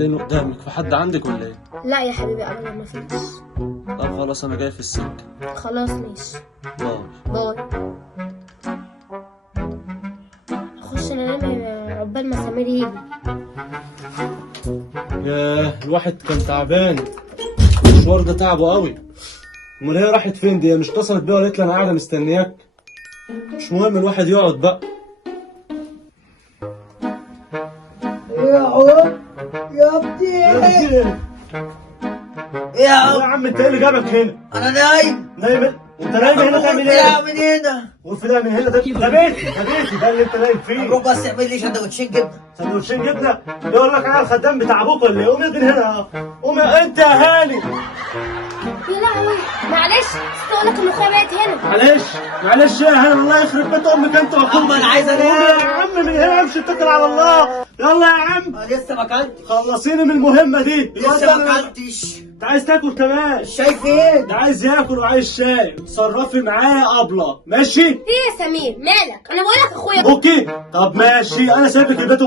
فين قدامك؟ في حد عندك ولا ايه؟ لا يا حبيبي ابدا مفيش. طب خلاص انا جاي في السكه. خلاص ماشي. باي. باي. اخش انا انام عقبال ما سمير يجي. ياه الواحد كان تعبان، المشوار ده تعبه قوي. امال هي راحت فين دي؟ مش اتصلت بيا وقالت لي انا قاعده مستنياك؟ مش مهم، الواحد يقعد بقى. يا ابني ايه يا عم؟ عم انت ايه اللي جابك هنا؟ انا نايم. نايم؟ انت نايم هنا تعمل ايه؟ من هنا وفي ده من هنا ده بيتي، ده بيتي ده اللي انت نايم فيه. روح بس اعمل لي سندوتشين جبنه. سندوتشين جبنه؟ يقول لك انا الخدام بتاع ابوك ولا ايه؟ قوم من هنا، قوم انت يا هاني. يا لهوي معلش نسيت اقول لك الملوخيه بقت هنا. معلش يا هاني، الله يخرب بيت امك انت واخوك. عم انا عايز قوم انام. يا عم من هنا، امشي اتكل على الله. يلا يا عم انا لسه ما اكلتش. خلصيني من المهمه دي. لسه ما اكلتش. انت عايز تاكل كمان؟ الشاي فين؟ ده عايز ياكل وعايز شاي. تصرفي معايا يا ابله ماشي؟ ايه يا سمير مالك؟ انا بقول لك اخويا. اوكي طب ماشي، انا سايبك البيت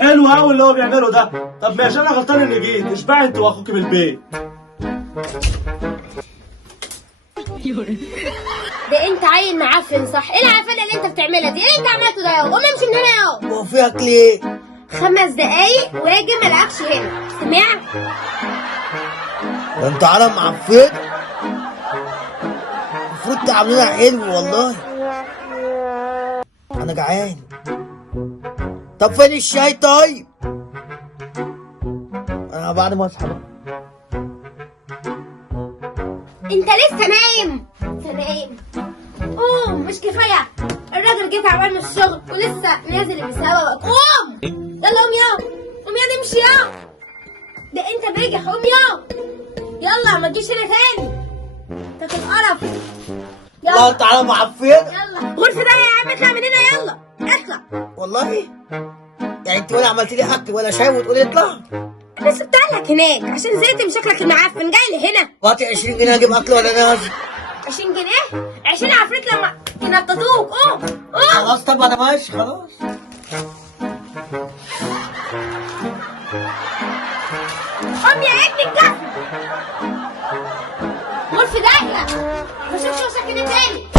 حلو قوي اللي هو بيعمله ده. طب ماشي انا غلطان اني جيت. اشبعي انت واخوك بالبيت. ده انت عيل معفن صح؟ ايه العفانه اللي انت بتعملها دي؟ ايه اللي انت عملته ده يا قوم امشي من هنا يا هو في اكل ايه؟ 5 دقايق واجي ملعبش هنا سمعت؟ ده انت عالم معفن. المفروض تعملونا حلو والله. انا جعان. طب فين الشاي طيب؟ انا بعد ما اصحى بقى. انت لسه نايم؟ انت نايم؟ قوم مش كفايه الراجل جه تعبان من الشغل ولسه نازل بسببك. قوم يلا قوم يا قوم يا نمشي يا. ده انت بيجح قوم يا. يلا ما تجيش هنا تاني. انت تتقرف. لا يلا انت عالم معفن. يلا غرفة ده يا عم اطلع من هنا يلا اطلع. والله يعني انت ولا عملت لي اكل ولا شاي وتقولي اطلع؟ انا سبتها لك هناك عشان زهقت من شكلك المعفن جاي لي هنا. بعطي 20 جنيه اجيب اكل ولا نازل؟ 20 جنيه؟ 20 عفريت لما ينططوك. قوم قوم خلاص طب انا ماشي خلاص. قوم يا ابني الكفر. غرفة ضيقة ما اشوفش وشك هنا تاني.